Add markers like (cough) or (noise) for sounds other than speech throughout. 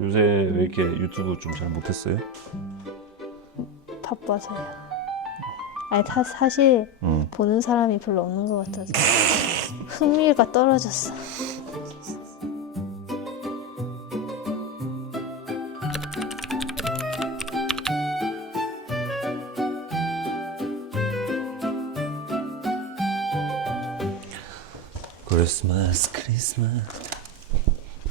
요새 왜 이렇게 유튜브 좀 잘 못했어요? 바빠서요. 아니 다, 사실 응. 보는 사람이 별로 없는 것 같아서 (laughs) 흥미가 떨어졌어. 크리스마스 크리스마스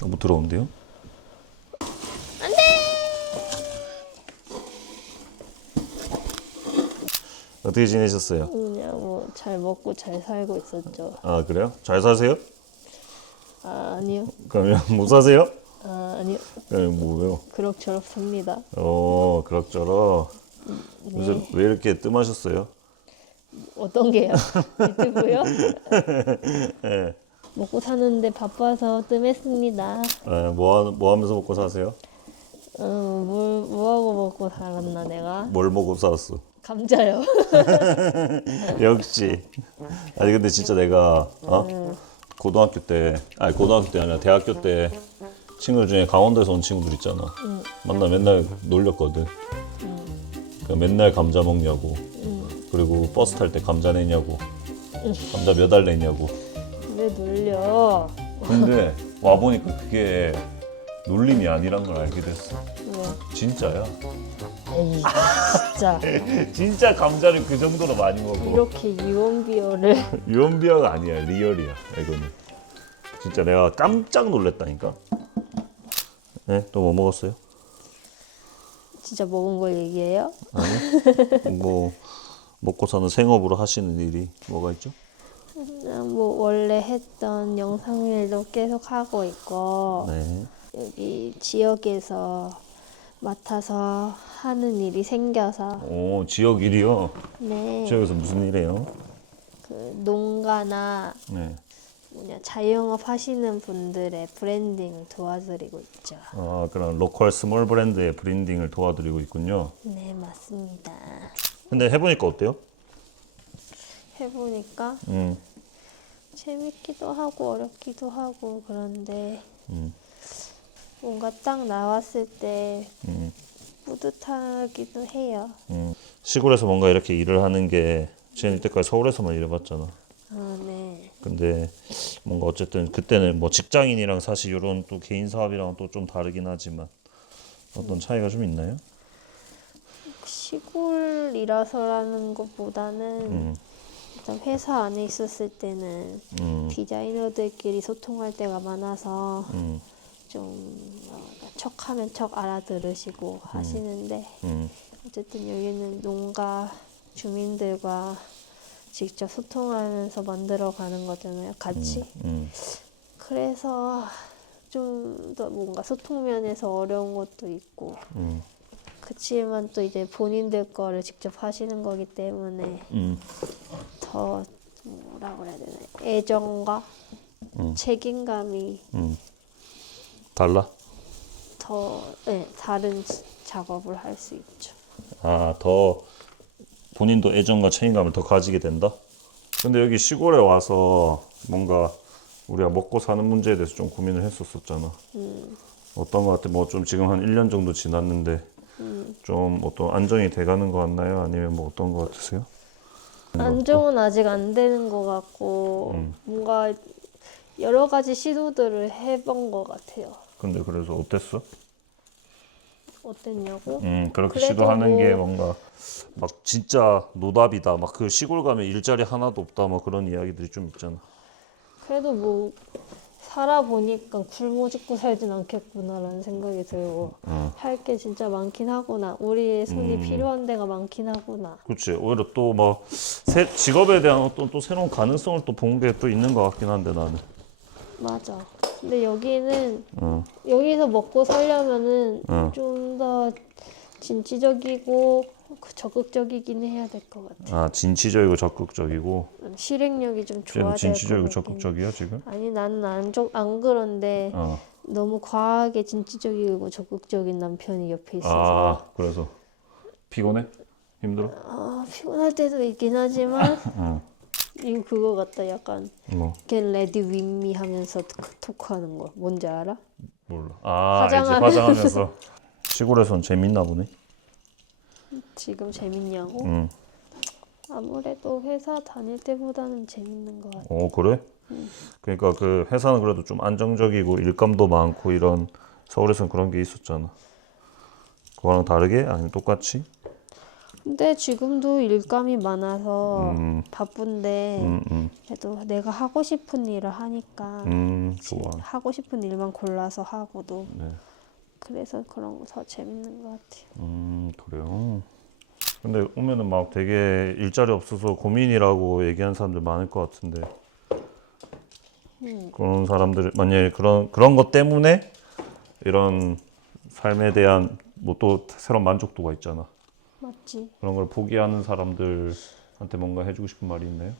너무 들어온데요? 어떻게 지내셨어요? 그냥 뭐 잘 먹고 잘 살고 있었죠. 아 그래요? 잘 사세요? 아 아니요. 그러면 못 사세요? 아 아니요. 그러면 뭐요? 그럭저럭 삽니다. 어 그럭저럭 네. 요새 왜 이렇게 뜸하셨어요? 어떤 게요? (laughs) 유튜브요? (laughs) 예. 먹고 사는데 바빠서 뜸했습니다. 예, 뭐, 하, 뭐 하면서 먹고 사세요? 어, 뭘, 뭐하고 먹고 살았나 내가? 뭘 먹고 살았어? 감자요. (laughs) 역시. 아니 근데 진짜 내가 어? 고등학교 때, 아니 고등학교 때 아니라 대학교 때 친구들 중에 강원도에서 온 친구들 있잖아. 만나 맨날 놀렸거든. 그 맨날 감자 먹냐고. 그리고 버스 탈 때 감자 내냐고. 감자 몇 알 내냐고. 왜 놀려? 근데 와 보니까 그게 놀림이 아니란 걸 알게 됐어. 왜? 진짜야. 에이 진짜 (laughs) 진짜 감자를 그 정도로 많이 먹어. 이렇게 유언비어를 (laughs) 유언비어가 아니야 리얼이야 이거는 진짜 내가 깜짝 놀랐다니까 네? 또 뭐 먹었어요? 진짜 먹은 걸 얘기해요? (laughs) 뭐 먹고 사는 생업으로 하시는 일이 뭐가 있죠? 그냥 뭐 원래 했던 영상 일도 계속 하고 있고 네 여기 지역에서 맡아서 하는 일이 생겨서 오 지역 일이요? 네, 지역에서 무슨 일해요? 그 농가나 네. 뭐냐 자영업 하시는 분들의 브랜딩 도와드리고 있죠. 아 그런 로컬 스몰 브랜드의 브랜딩을 도와드리고 있군요 네 맞습니다. 근데 해보니까 어때요? 해보니까 음, 재밌기도 하고 어렵기도 하고 그런데 음, 뭔가 딱 나왔을 때 음, 뿌듯하기도 해요. 음. 시골에서 뭔가 이렇게 일을 하는 게 지금 이때까지 서울에서만 일해봤잖아 아, 네. 근데 뭔가 어쨌든 그때는 뭐 직장인이랑 사실 이런 또 개인 사업이랑 또 좀 다르긴 하지만 어떤 차이가 좀 있나요? 시골이라서라는 것보다는 음, 일단 회사 안에 있었을 때는 음, 디자이너들끼리 소통할 때가 많아서 음, 좀 뭐랄까, 척하면 척 알아들으시고 하시는데 음, 어쨌든 여기는 농가 주민들과 직접 소통하면서 만들어가는 거잖아요, 같이. 음, 그래서 좀 더 뭔가 소통 면에서 어려운 것도 있고 음, 그치만 또 이제 본인들 거를 직접 하시는 거기 때문에 음, 더 뭐라고 해야 되나 애정과 음. 책임감이 음. 달라? 더 네, 다른 지- 작업을 할 수 있죠. 아, 더 본인도 애정과 책임감을 더 가지게 된다? 근데 여기 시골에 와서 뭔가 우리가 먹고 사는 문제에 대해서 좀 고민을 했었었잖아. 어떤 것 같아? 뭐 좀 지금 한 1년 정도 지났는데 좀 어떤 안정이 돼가는 것 같나요? 아니면 뭐 어떤 것 같으세요? 안정은 아직 안 되는 것 같고 음. 뭔가 여러 가지 시도들을 해본 것 같아요. 근데 그래서 어땠어? 어땠냐고? 음, 그렇게 그래도 시도하는 게 뭐- 뭔가 막 진짜 노답이다. 막 그 시골 가면 일자리 하나도 없다. 뭐 그런 이야기들이 좀 있잖아. 그래도 뭐 살아보니까 굶어 죽고 살진 않겠구나라는 생각이 들고 어. 할 게 진짜 많긴 하구나. 우리의 손이 음. 필요한 데가 많긴 하구나. 그렇지. 오히려 또 막 직업에 대한 어떤 또 새로운 가능성을 또 본 게 또 있는 것 같긴 한데 나는. 맞아. 근데 여기는 어. 여기서 먹고 살려면은 어. 좀 더 진취적이고 그 적극적이긴 해야 될 것 같아. 아 진취적이고 적극적이고. 실행력이 좀 쟤는 좋아야 될 것 진취적이고 같긴 해. 적극적이야 지금? 아니 나는 안, 적- 안 그런데 어. 너무 과하게 진취적이고 적극적인 남편이 옆에 있어서 아 그래서 피곤해? 힘들어? 아, 피곤할 때도 있긴 하지만 (laughs) 어. 이거 그거 같다 약간 뭐 ready with me 하면서 토- 토크하는 거 뭔지 알아? 몰라. 아 이제 화장하면서. 화장하면서 시골에선 재밌나 보네. 지금 재밌냐고? 응. 아무래도 회사 다닐 때보다는 재밌는 것 같아. 어 그래? 그러니까 그 회사는 그래도 좀 안정적이고 일감도 많고 이런 서울에선 그런 게 있었잖아. 그거랑 다르게 아니면 똑같이? 근데 지금도 일감이 많아서 음, 바쁜데 음, 음, 그래도 내가 하고 싶은 일을 하니까 음, 좋아. 하고 싶은 일만 골라서 하고도 네. 그래서 그런 거 더 재밌는 것 같아요. 음, 그래요. 근데 오면은 막 되게 일자리 없어서 고민이라고 얘기하는 사람들 많을 것 같은데 음. 그런 사람들 만약에 그런 그런 것 때문에 이런 삶에 대한 뭐 또 새로운 만족도가 있잖아. 맞지? 그런 걸 포기하는 사람들한테 뭔가 해주고 싶은 말이 있나요?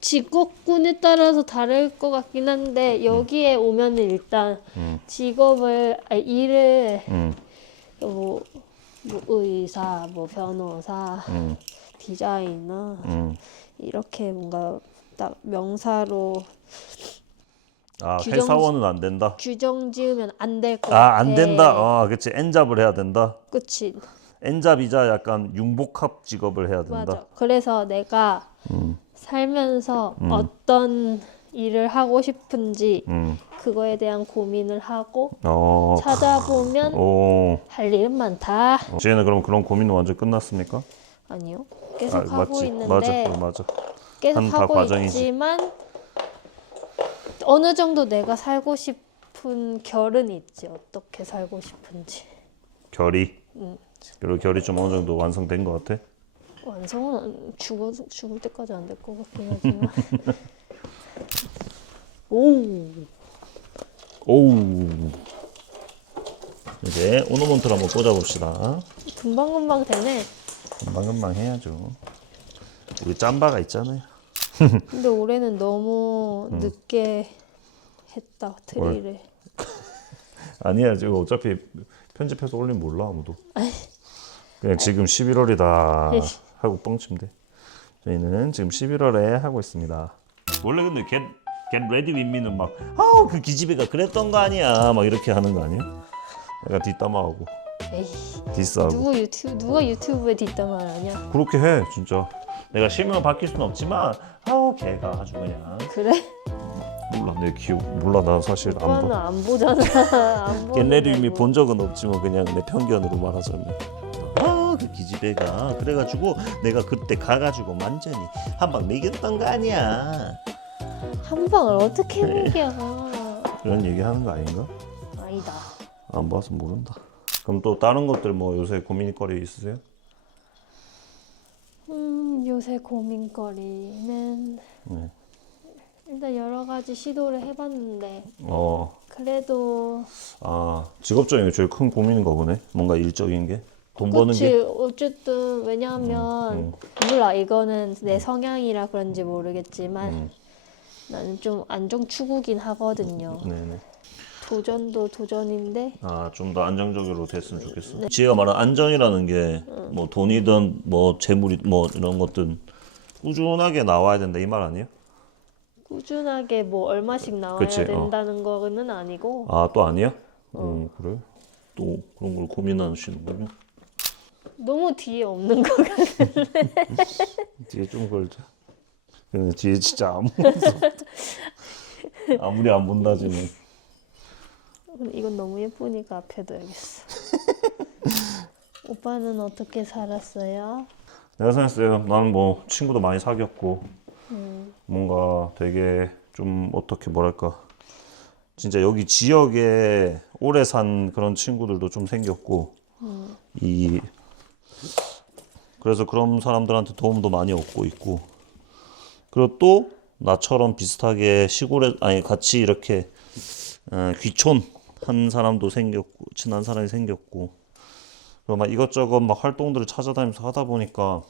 직업군에 따라서 다를 것 같긴 한데 여기에 오면은 일단 음. 직업을 아니, 일을 음, 뭐, 뭐 의사, 뭐 변호사, 음, 디자이너 음. 이렇게 뭔가 딱 명사로 아 규정- 회사원은 안 된다. 규정 지으면 안 될 것 같아. 아 안 된다. 아 그치 N잡을 해야 된다. 그치? N잡이자 약간 융복합 직업을 해야 된다. 맞아. 그래서 내가 음, 살면서 어떤 일을 하고 싶은지 음. 그거에 대한 고민을 하고 어, 찾아보면 오. 할 일은 많다. 지혜는 그럼 그런 고민은 완전 끝났습니까? 아니요. 계속 아, 하고 맞지. 있는데 맞아, 그거 맞아. 계속 한 하고 과정이지. 있지만 어느 정도 내가 살고 싶은 결은 있지. 어떻게 살고 싶은지. 결이. 응. 그리고 결이 좀 어느 정도 완성된 것 같아. 완성은 안- 죽어 죽을 때까지 안 될 것 같긴 하지만. (laughs) 오. 오우. 이제 오너먼트를 한번 꽂아봅시다. 금방 금방 되네. 금방금방 해야죠. 우리 짬바가 있잖아요. (laughs) 근데 올해는 너무 늦게 했다 트리를. (laughs) 아니야 지금 어차피 편집해서 올리면 몰라 아무도. 그냥 지금 11월이다 에이. 하고 뻥치면 돼. 저희는 지금 11월에 하고 있습니다. 원래 근데 get get ready with me는 막 아우 그 기집애가 그랬던 거 아니야 막 이렇게 하는 거 아니야? 내가 뒷담화하고 에이. 디스하고 누구 유튜브 누가 유튜브에 뒷담화를 하냐? 그렇게 해 진짜. 내가 실명을 바뀔 수는 없지만 아우 걔가 아주 그냥 그래? 몰라 내 기억 몰라 나 사실 안 오빠는 봐. 안 보잖아. 안 보는. 겟레디 이미 본 적은 없지만 그냥 내 편견으로 말하자면 기집애가 그래가지고 내가 그때 가가지고 완전히 한방 먹였던 거 아니야 한 방을 어떻게 네. 먹여? 그런 얘기 하는 거 아닌가? 아니다. 안 봐서 모른다 그럼 또 다른 것들 뭐 요새 고민거리 있으세요? 음 요새 고민거리는 네. 일단 여러 가지 시도를 해봤는데 어, 그래도 아 직업적인 게 제일 큰 고민인가 보네 뭔가 일적인 게 돈 버는 그치 게 어쨌든 왜냐하면 음, 몰라 이거는 내 성향이라 그런지 모르겠지만 음. 나는 좀 안정 추구긴 하거든요. 네네 도전도 도전인데 아, 좀 더 안정적으로 됐으면 좋겠어. 지혜가 말한 안정이라는 게 뭐 돈이든 뭐 재물이 뭐 이런 것든 꾸준하게 나와야 된다 이 말 아니에요? 꾸준하게 뭐 얼마씩 나와야 그치, 어. 된다는 거는 아니고 아, 또 아니야? 어, 그래? 또 그런 걸 고민하시는군요. 너무 뒤에 없는 거 같아. (laughs) 뒤에 좀 걸자. 근데 뒤에 진짜 아무 (laughs) 아무리 안 본다지만 이건 너무 예쁘니까 앞에 둬야겠어. (laughs) 오빠는 어떻게 살았어요? 내가 생각했어요. 나는 뭐 친구도 많이 사귀었고 음, 뭔가 되게 좀 어떻게 뭐랄까 진짜 여기 지역에 오래 산 그런 친구들도 좀 생겼고 음. 이 그래서 그런 사람들한테 도움도 많이 얻고 있고 그리고 또 나처럼 비슷하게 시골에 아니 같이 이렇게 어, 귀촌 한 사람도 생겼고 친한 사람이 생겼고 그리고 막 이것저것 막 활동들을 찾아다니면서 하다 보니까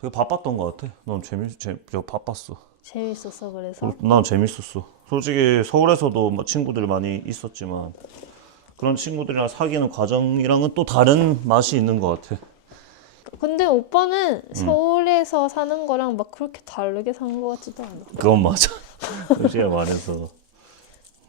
되게 바빴던 것 같아. 넌 재밌, 재, 저 바빴어. 재밌었어 그래서. 난 재밌었어. 솔직히 서울에서도 뭐 친구들 많이 있었지만 그런 친구들이랑 사귀는 과정이랑은 또 다른 맛이 있는 것 같아. 근데 오빠는 음. 서울에서 사는 거랑 막 그렇게 다르게 사는 것 같지도 않아. 그건 맞아. (laughs) 솔직히 말해서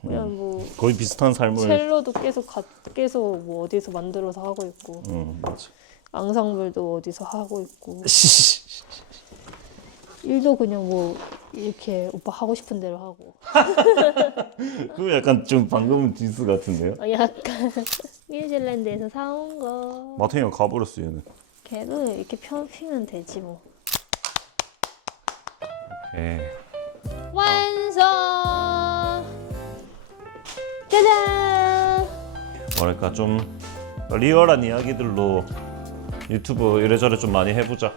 그냥 뭐 거의 비슷한 삶을. 첼로도 계속 가, 계속 뭐 어디서 만들어서 하고 있고 응 맞아. 앙상블도 어디서 하고 있고 (laughs) 일도 그냥 뭐 이렇게 오빠 하고 싶은 대로 하고. (laughs) 그거 약간 좀 방금 디스 같은데요? 어, 약간. (laughs) 뉴질랜드에서 사온 거. 마탱이가 가버렸어 얘는. 걔도 이렇게 펴피면 되지 뭐. 에 완성! 짜잔! 뭐랄까 좀 리얼한 이야기들로 유튜브 이래저래 좀 많이 해보자.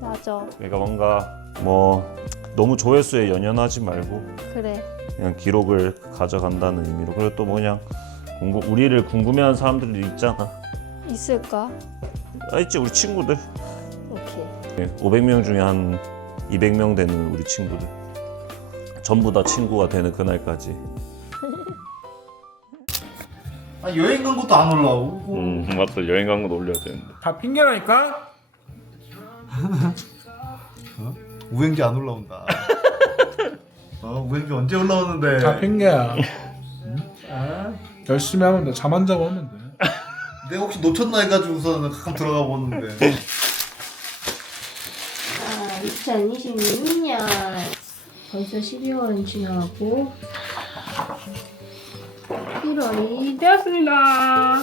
맞아. 그러니까 뭔가 뭐 너무 조회수에 연연하지 말고 그래 그냥 기록을 가져간다는 의미로 그리고 또 뭐 그냥 궁금, 우리를 궁금해하는 사람들이 있잖아. 있을까? 아 있지 우리 친구들. 오케이 500명 중에 한 200명 되는 우리 친구들. 전부 다 친구가 되는 그날까지. (laughs) 아 여행 간 것도 안 올라오고 음 맞다 여행 간건 올려야 되는데. 다 핑계라니까? (laughs) 우행기 안 올라온다 (laughs) 어 우행기 언제 올라오는데 다 핑계야. 아, 열심히 하면 돼. 잠 안 자고 하면 돼. 내가 혹시 놓쳤나 해가지고서는 가끔 들어가 보는데 아, 2026년 벌써 12월은 지나고 1월이 되었습니다.